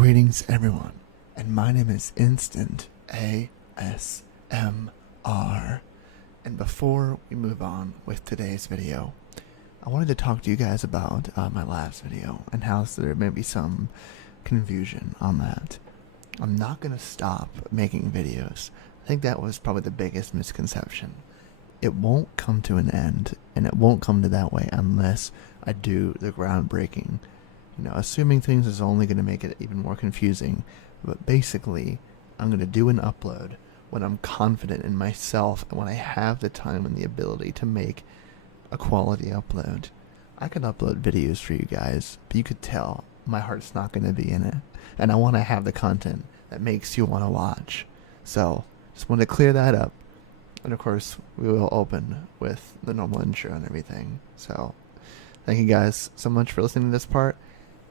Greetings everyone, and my name is InstantASMR. And before we move on with today's video, I wanted to talk to you guys about my last video and how there may be some confusion on that. I'm not going to stop making videos. I think that was probably the biggest misconception. It won't come to an end, and it won't come to that way unless I do the groundbreaking. Assuming things is only going to make it even more confusing, but basically, I'm going to do an upload when I'm confident in myself and when I have the time and the ability to make a quality upload. I could upload videos for you guys, but you could tell my heart's not going to be in it, and I want to have the content that makes you want to watch. So, just want to clear that up, and of course, we will open with the normal intro and everything. So, thank you guys so much for listening to this part,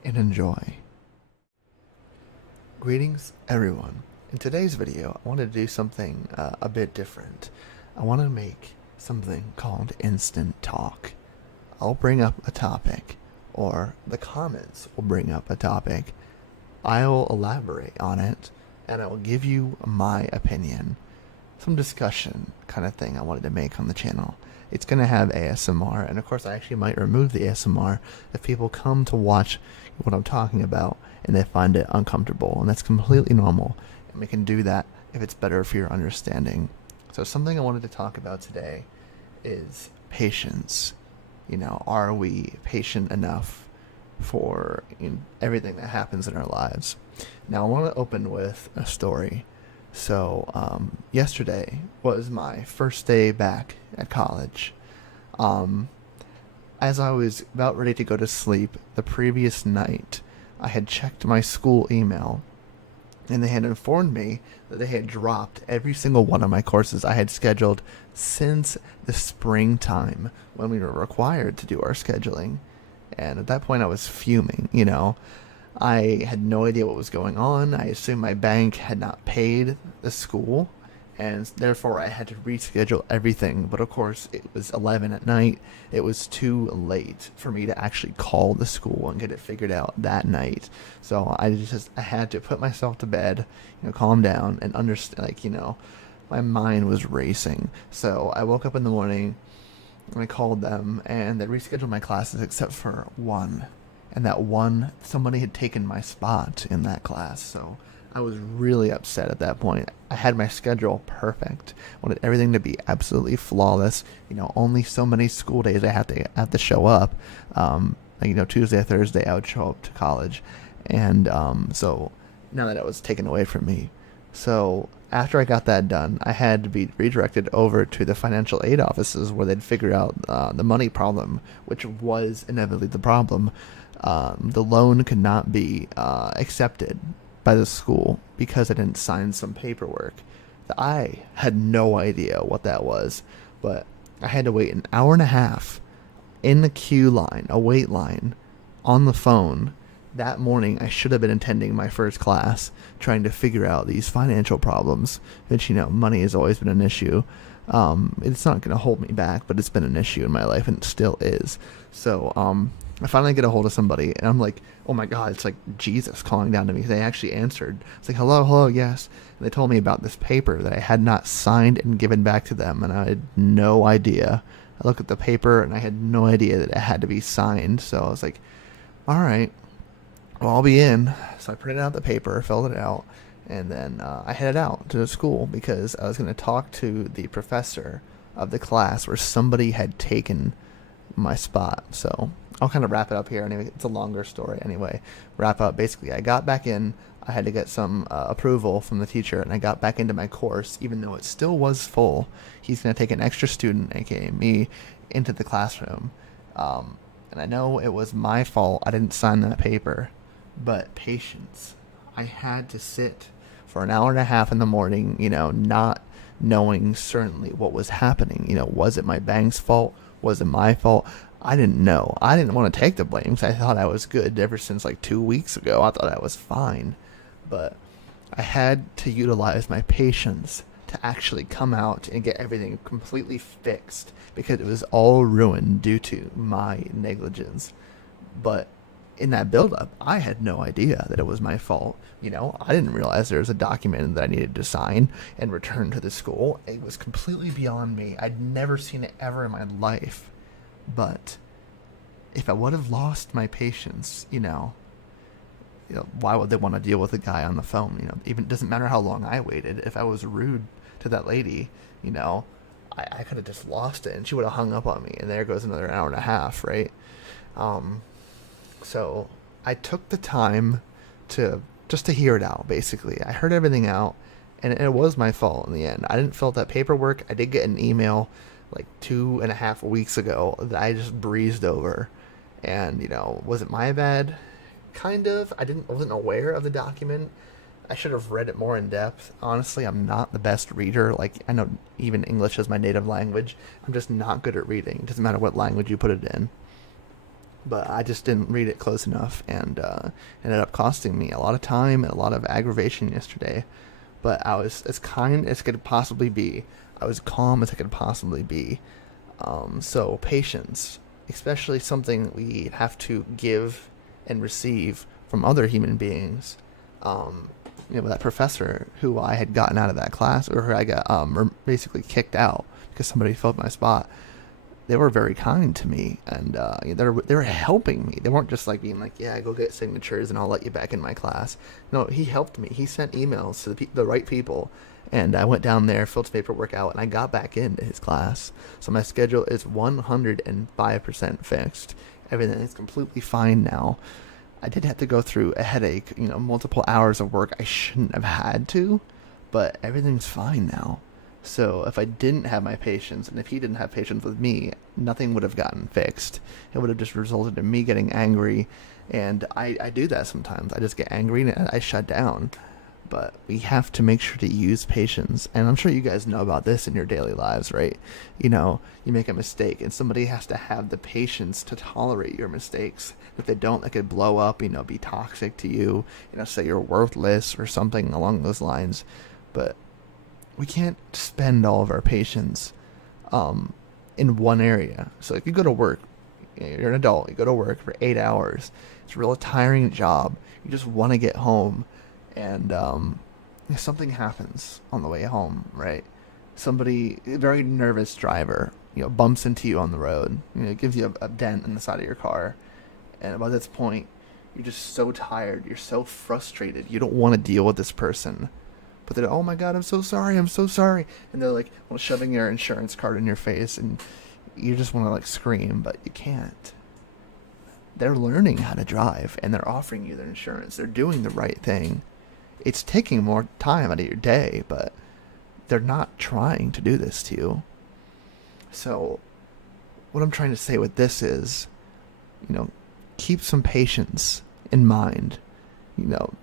and enjoy. Greetings everyone. In today's video, I want to do something a bit different. I want to make something called Instant Talk. I'll bring up a topic, or the comments will bring up a topic. I'll elaborate on it, and I will give you my opinion. Some discussion kind of thing I wanted to make on the channel. It's going to have ASMR, and of course I actually might remove the ASMR if people come to watch what I'm talking about and they find it uncomfortable, and that's completely normal, and we can do that if it's better for your understanding. So something I wanted to talk about today is patience. Are we patient enough for everything that happens in our lives? Now I want to open with a story. So yesterday was my first day back at college. As I was about ready to go to sleep the previous night, I had checked my school email, and they had informed me that they had dropped every single one of my courses I had scheduled since the springtime when we were required to do our scheduling. And at that point I was fuming. I had no idea what was going on. I assumed my bank had not paid the school, and therefore I had to reschedule everything. But of course, it was 11 at night. It was too late for me to actually call the school and get it figured out that night. So I had to put myself to bed, calm down, and understand, my mind was racing. So I woke up in the morning, and I called them, and they rescheduled my classes except for one. And that one, somebody had taken my spot in that class. So I was really upset at that point. I had my schedule perfect. Wanted everything to be absolutely flawless. Only so many school days I have to show up. Tuesday or Thursday I would show up to college. And so now that it was taken away from me. So after I got that done, I had to be redirected over to the financial aid offices where they'd figure out the money problem, which was inevitably the problem. The loan could not be accepted by the school because I didn't sign some paperwork. I had no idea what that was, but I had to wait an hour and a half in the queue line, a wait line, on the phone. That morning, I should have been attending my first class, trying to figure out these financial problems, which, money has always been an issue. It's not going to hold me back, but it's been an issue in my life, and it still is. So, I finally get a hold of somebody, and I'm like, oh my God, it's like Jesus calling down to me. They actually answered. It's like, hello, yes. And they told me about this paper that I had not signed and given back to them, and I had no idea. I looked at the paper, and I had no idea that it had to be signed. So I was like, all right, well, I'll be in. So I printed out the paper, filled it out, and then I headed out to the school because I was going to talk to the professor of the class where somebody had taken my spot. So I'll kind of wrap it up here. Anyway, it's a longer story. Anyway, wrap up. Basically, I got back in. I had to get some approval from the teacher, and I got back into my course, even though it still was full. He's going to take an extra student, aka me, into the classroom. And I know it was my fault. I didn't sign that paper, but patience. I had to sit for an hour and a half in the morning, not knowing certainly what was happening. Was it my bank's fault? Was it my fault? I didn't know. I didn't want to take the blame because I thought I was good ever since 2 weeks ago. I thought I was fine. But I had to utilize my patience to actually come out and get everything completely fixed because it was all ruined due to my negligence. But in that buildup, I had no idea that it was my fault. I didn't realize there was a document that I needed to sign and return to the school. It was completely beyond me. I'd never seen it ever in my life. But if I would have lost my patience, why would they want to deal with a guy on the phone? Even it doesn't matter how long I waited. If I was rude to that lady, I could have just lost it, and she would have hung up on me, and there goes another hour and a half, right? So I took the time to hear it out. Basically, I heard everything out, and it was my fault in the end. I didn't fill out that paperwork. I did get an email like 2.5 weeks ago that I just breezed over, and was it my bad? Kind of. Wasn't aware of the document. I should have read it more in depth. Honestly, I'm not the best reader. Like, I know even English is my native language. I'm just not good at reading. It doesn't matter what language you put it in. But I just didn't read it close enough, and ended up costing me a lot of time and a lot of aggravation yesterday. But I was as kind as could possibly be. I was calm as I could possibly be. So patience, especially something we have to give and receive from other human beings. That professor who I had gotten out of that class, or who I got basically kicked out because somebody filled my spot, they were very kind to me, and they were helping me. They weren't just like being like, yeah, go get signatures and I'll let you back in my class. No, he helped me. He sent emails to the right people, and I went down there, filled the paperwork out, and I got back into his class. So my schedule is 105% fixed. Everything is completely fine now. I did have to go through a headache, multiple hours of work I shouldn't have had to, but everything's fine now. So if I didn't have my patience, and if he didn't have patience with me, nothing would have gotten fixed. It would have just resulted in me getting angry, and I do that sometimes. I just get angry and I shut down. But we have to make sure to use patience, and I'm sure you guys know about this in your daily lives, right? You make a mistake, and somebody has to have the patience to tolerate your mistakes. If they don't, they could blow up, be toxic to you, say you're worthless or something along those lines. But we can't spend all of our patience in one area. So if you go to work, you're an adult, you go to work for 8 hours. It's a real tiring job. You just want to get home. And if something happens on the way home, right? Somebody, a very nervous driver, bumps into you on the road. Gives you a dent in the side of your car. And by this point, you're just so tired. You're so frustrated. You don't want to deal with this person. But they're, oh my God, I'm so sorry. And they're like, shoving your insurance card in your face. And you just want to like scream, but you can't. They're learning how to drive, and they're offering you their insurance. They're doing the right thing. It's taking more time out of your day, but they're not trying to do this to you. So what I'm trying to say with this is, keep some patience in mind.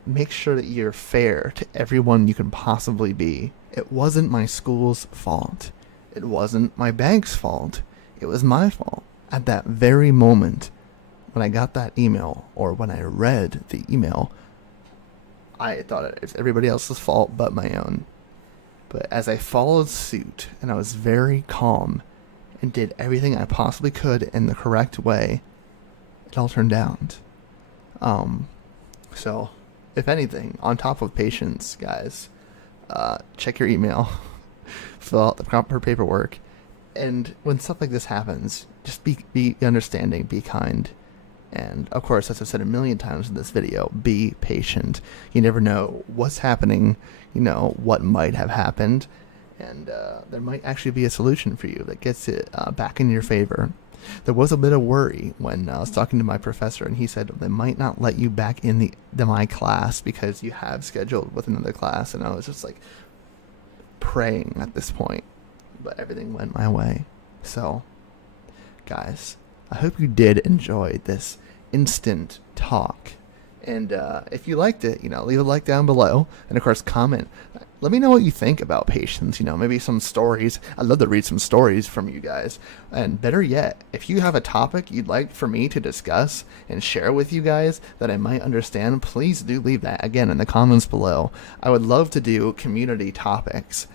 Make sure that you're fair to everyone you can possibly be. It wasn't my school's fault. It wasn't my bank's fault. It was my fault. At that very moment, when I got that email, or when I read the email, I thought it was everybody else's fault but my own. But as I followed suit, and I was very calm, and did everything I possibly could in the correct way, it all turned out. So, if anything, on top of patience, guys, check your email, fill out the proper paperwork, and when stuff like this happens, just be understanding, be kind. And, of course, as I've said a million times in this video, be patient. You never know what's happening, what might have happened, and there might actually be a solution for you that gets it back in your favor. There was a bit of worry when I was talking to my professor, and he said they might not let you back in my class because you have scheduled with another class, and I was just like praying at this point. But everything went my way. So, guys, I hope you did enjoy this instant talk. And if you liked it, leave a like down below. And, of course, comment. Let me know what you think about patience. Maybe some stories. I'd love to read some stories from you guys. And better yet, if you have a topic you'd like for me to discuss and share with you guys that I might understand, please do leave that, again, in the comments below. I would love to do community topics.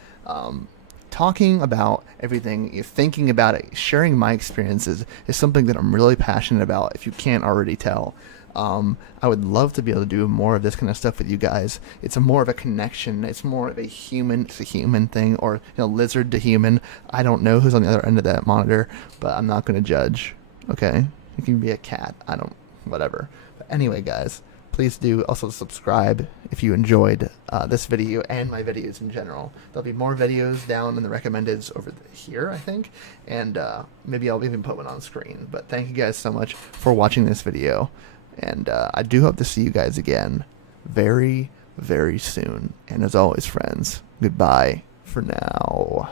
Talking about everything, thinking about it, sharing my experiences is something that I'm really passionate about, if you can't already tell. I would love to be able to do more of this kind of stuff with you guys. It's more of a connection. It's more of a human to human thing, or lizard to human. I don't know who's on the other end of that monitor, but I'm not going to judge. Okay, it can be a cat. I don't, whatever. But anyway, guys, please do also subscribe if you enjoyed this video and my videos in general. There'll be more videos down in the recommendeds over here, I think, and maybe I'll even put one on screen. But thank you guys so much for watching this video, and I do hope to see you guys again very, very soon. And as always, friends, goodbye for now.